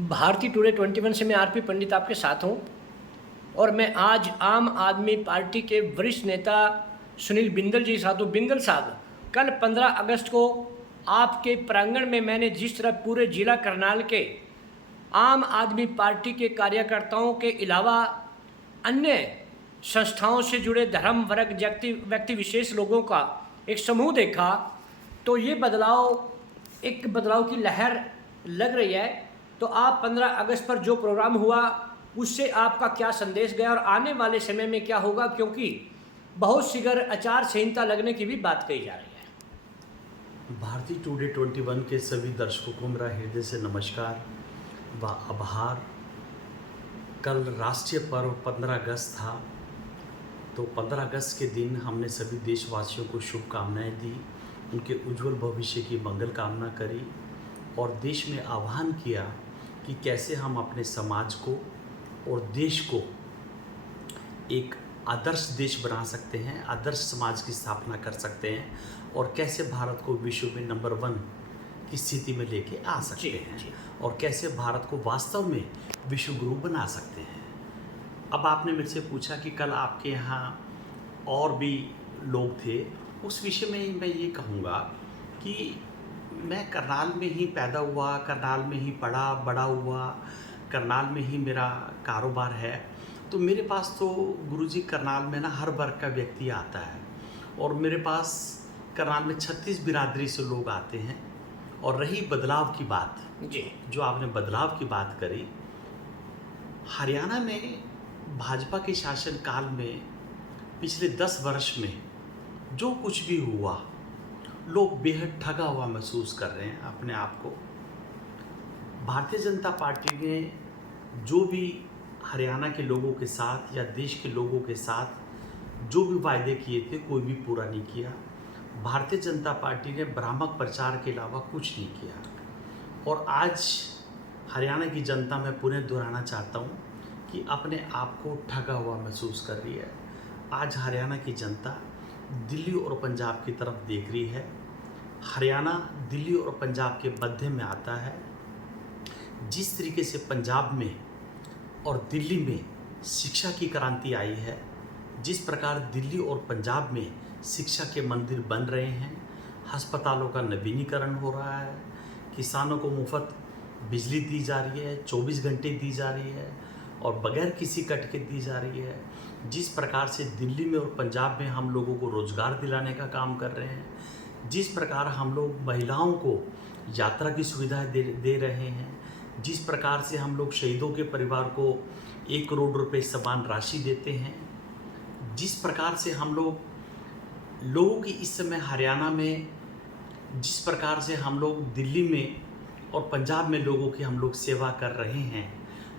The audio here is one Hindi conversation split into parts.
भारतीय टुडे 21 से मैं आरपी पंडित आपके साथ हूं और मैं आज आम आदमी पार्टी के वरिष्ठ नेता सुनील बिंदल जी साथ हूं। बिंदल साहब, कल 15 अगस्त को आपके प्रांगण में मैंने जिस तरह पूरे जिला करनाल के आम आदमी पार्टी के कार्यकर्ताओं के अलावा अन्य संस्थाओं से जुड़े धर्म वर्ग व्यक्ति विशेष लोगों का एक समूह देखा, तो ये बदलाव की लहर लग रही है। तो आप 15 अगस्त पर जो प्रोग्राम हुआ उससे आपका क्या संदेश गया और आने वाले समय में क्या होगा, क्योंकि बहुत शीघ्र आचार संहिता लगने की भी बात कही जा रही है। भारतीय टुडे 21 के सभी दर्शकों को मेरा हृदय से नमस्कार व आभार। कल राष्ट्रीय पर्व 15 अगस्त था, तो 15 अगस्त के दिन हमने सभी देशवासियों को शुभकामनाएं दी, उनके उज्जवल भविष्य की मंगल कामना करी और देश में आह्वान किया कि कैसे हम अपने समाज को और देश को एक आदर्श देश बना सकते हैं, आदर्श समाज की स्थापना कर सकते हैं और कैसे भारत को विश्व में नंबर 1 की स्थिति में लेके आ सकते हैं और कैसे भारत को वास्तव में विश्व गुरु बना सकते हैं। अब आपने मेरे से पूछा कि कल आपके यहाँ और भी लोग थे, उस विषय में मैं ये कहूँगा कि मैं करनाल में ही पैदा हुआ, करनाल में ही पढ़ा बड़ा हुआ, करनाल में ही मेरा कारोबार है। तो मेरे पास तो गुरुजी करनाल में ना हर वर्ग का व्यक्ति आता है और मेरे पास करनाल में 36 बिरादरी से लोग आते हैं। और रही बदलाव की बात जी, जो आपने बदलाव की बात करी, हरियाणा में भाजपा के शासन काल में पिछले 10 वर्ष में जो कुछ भी हुआ, लोग बेहद ठगा हुआ महसूस कर रहे हैं अपने आप को। भारतीय जनता पार्टी ने जो भी हरियाणा के लोगों के साथ या देश के लोगों के साथ जो भी वायदे किए थे, कोई भी पूरा नहीं किया। भारतीय जनता पार्टी ने भ्रामक प्रचार के अलावा कुछ नहीं किया। और आज हरियाणा की जनता, मैं पुनः दोहराना चाहता हूँ कि अपने आप को ठगा हुआ महसूस कर रही है। आज हरियाणा की जनता दिल्ली और पंजाब की तरफ देख रही है। हरियाणा दिल्ली और पंजाब के मध्य में आता है। जिस तरीके से पंजाब में और दिल्ली में शिक्षा की क्रांति आई है, जिस प्रकार दिल्ली और पंजाब में शिक्षा के मंदिर बन रहे हैं, अस्पतालों का नवीनीकरण हो रहा है, किसानों को मुफ्त बिजली दी जा रही है, 24 घंटे दी जा रही है और बगैर किसी कट के दी जा रही है, जिस प्रकार से दिल्ली में और पंजाब में हम लोगों को रोज़गार दिलाने का काम कर रहे हैं, जिस प्रकार हम लोग महिलाओं को यात्रा की सुविधा दे रहे हैं, जिस प्रकार से हम लोग शहीदों के परिवार को 1 करोड़ रुपए समान राशि देते हैं, जिस प्रकार से हम लोगों की इस समय हरियाणा में, जिस प्रकार से हम लोग दिल्ली में और पंजाब में लोगों की हम लोग सेवा कर रहे हैं,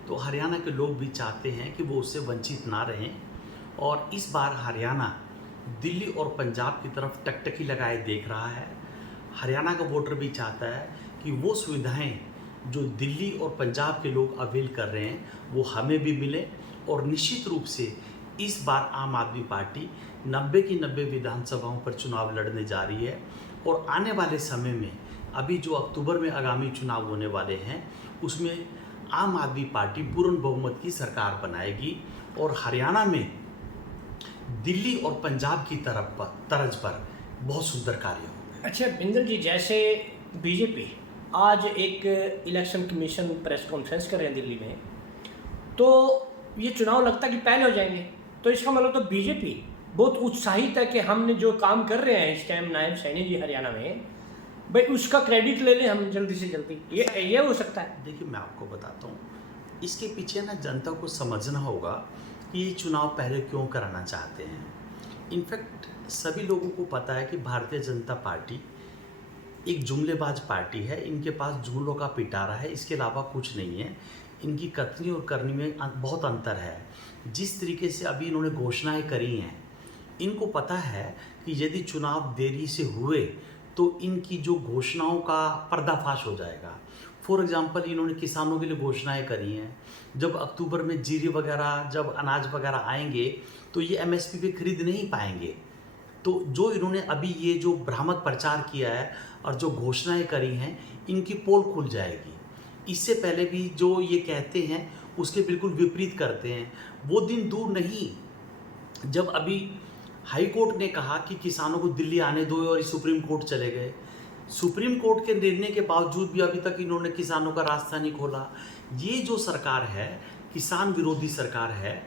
तो हरियाणा के लोग भी चाहते हैं कि वो उससे वंचित ना रहें। और इस बार हरियाणा दिल्ली और पंजाब की तरफ टकटकी लगाए देख रहा है। हरियाणा का वोटर भी चाहता है कि वो सुविधाएं जो दिल्ली और पंजाब के लोग अवेल कर रहे हैं वो हमें भी मिले। और निश्चित रूप से इस बार आम आदमी पार्टी 90 की 90 विधानसभाओं पर चुनाव लड़ने जा रही है और आने वाले समय में, अभी जो अक्टूबर में आगामी चुनाव होने वाले हैं, उसमें आम आदमी पार्टी पूर्ण बहुमत की सरकार बनाएगी और हरियाणा में दिल्ली और पंजाब की तर्ज पर बहुत सुंदर कार्य होंगे। अच्छा बिंदल जी, जैसे बीजेपी आज एक इलेक्शन कमीशन प्रेस कॉन्फ्रेंस कर रहे हैं दिल्ली में, तो ये चुनाव लगता है कि पहले हो जाएंगे, तो इसका मतलब तो बीजेपी बहुत उत्साहित है कि हमने जो काम कर रहे हैं इस टाइम नायब सैनी जी हरियाणा में, भाई उसका क्रेडिट ले लें हम जल्दी से जल्दी। ये हो सकता है। देखिए, मैं आपको बताता हूँ, इसके पीछे ना जनता को समझना होगा कि ये चुनाव पहले क्यों कराना चाहते हैं। इनफैक्ट सभी लोगों को पता है कि भारतीय जनता पार्टी एक जुमलेबाज पार्टी है। इनके पास जुमलों का पिटारा है, इसके अलावा कुछ नहीं है। इनकी कथनी और करनी में बहुत अंतर है। जिस तरीके से अभी इन्होंने घोषणाएं करी हैं, इनको पता है कि यदि चुनाव देरी से हुए तो इनकी जो घोषणाओं का पर्दाफाश हो जाएगा। फॉर एग्जांपल, इन्होंने किसानों के लिए घोषणाएं करी हैं। जब अक्टूबर में जीरी वगैरह, जब अनाज वगैरह आएंगे तो ये एमएसपी पे खरीद नहीं पाएंगे। तो जो इन्होंने अभी ये जो भ्रामक प्रचार किया है और जो घोषणाएं करी हैं, इनकी पोल खुल जाएगी। इससे पहले भी जो ये कहते हैं उसके बिल्कुल विपरीत करते हैं। वो दिन दूर नहीं जब अभी हाई कोर्ट ने कहा कि किसानों को दिल्ली आने दो और सुप्रीम कोर्ट चले गए। सुप्रीम कोर्ट के निर्णय के बावजूद भी अभी तक इन्होंने किसानों का रास्ता नहीं खोला। ये जो सरकार है किसान विरोधी सरकार है।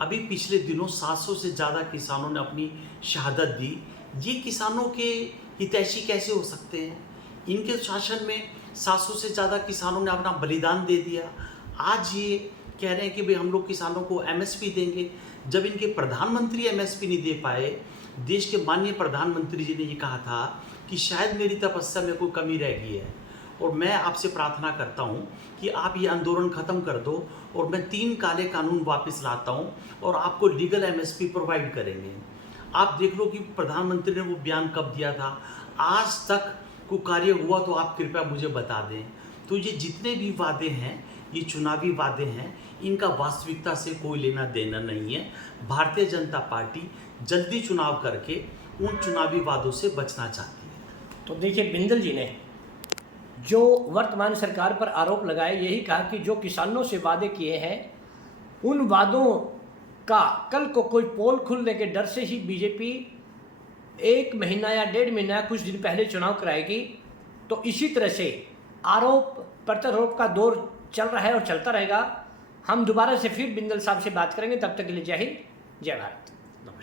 अभी पिछले दिनों 700 से ज़्यादा किसानों ने अपनी शहादत दी। ये किसानों के हितैषी कैसे हो सकते हैं? इनके शासन में 700 से ज़्यादा किसानों ने अपना बलिदान दे दिया। आज ये कह रहे हैं कि भाई हम लोग किसानों को एमएसपी देंगे, जब इनके प्रधानमंत्री एमएसपी नहीं दे पाए। देश के माननीय प्रधानमंत्री जी ने ये कहा था कि शायद मेरी तपस्या में कोई कमी रह गई है, और मैं आपसे प्रार्थना करता हूँ कि आप ये आंदोलन ख़त्म कर दो और मैं 3 काले कानून वापस लाता हूँ और आपको लीगल एमएसपी प्रोवाइड करेंगे। आप देख लो कि प्रधानमंत्री ने वो बयान कब दिया था, आज तक कोई कार्य हुआ तो आप कृपया मुझे बता दें। तो ये जितने भी वादे हैं ये चुनावी वादे हैं, इनका वास्तविकता से कोई लेना देना नहीं है। भारतीय जनता पार्टी जल्दी चुनाव करके उन चुनावी वादों से बचना चाहती है। तो देखिए, बिंदल जी ने जो वर्तमान सरकार पर आरोप लगाए, यही कहा कि जो किसानों से वादे किए हैं उन वादों का कल को कोई पोल खुलने के डर से ही बीजेपी 1 महीना या 1.5 महीना कुछ दिन पहले चुनाव कराएगी। तो इसी तरह से आरोप प्रत्यारोप का दौर चल रहा है और चलता रहेगा। हम दोबारा से फिर बिंदल साहब से बात करेंगे। तब तक के लिए जय हिंद, जय भारत।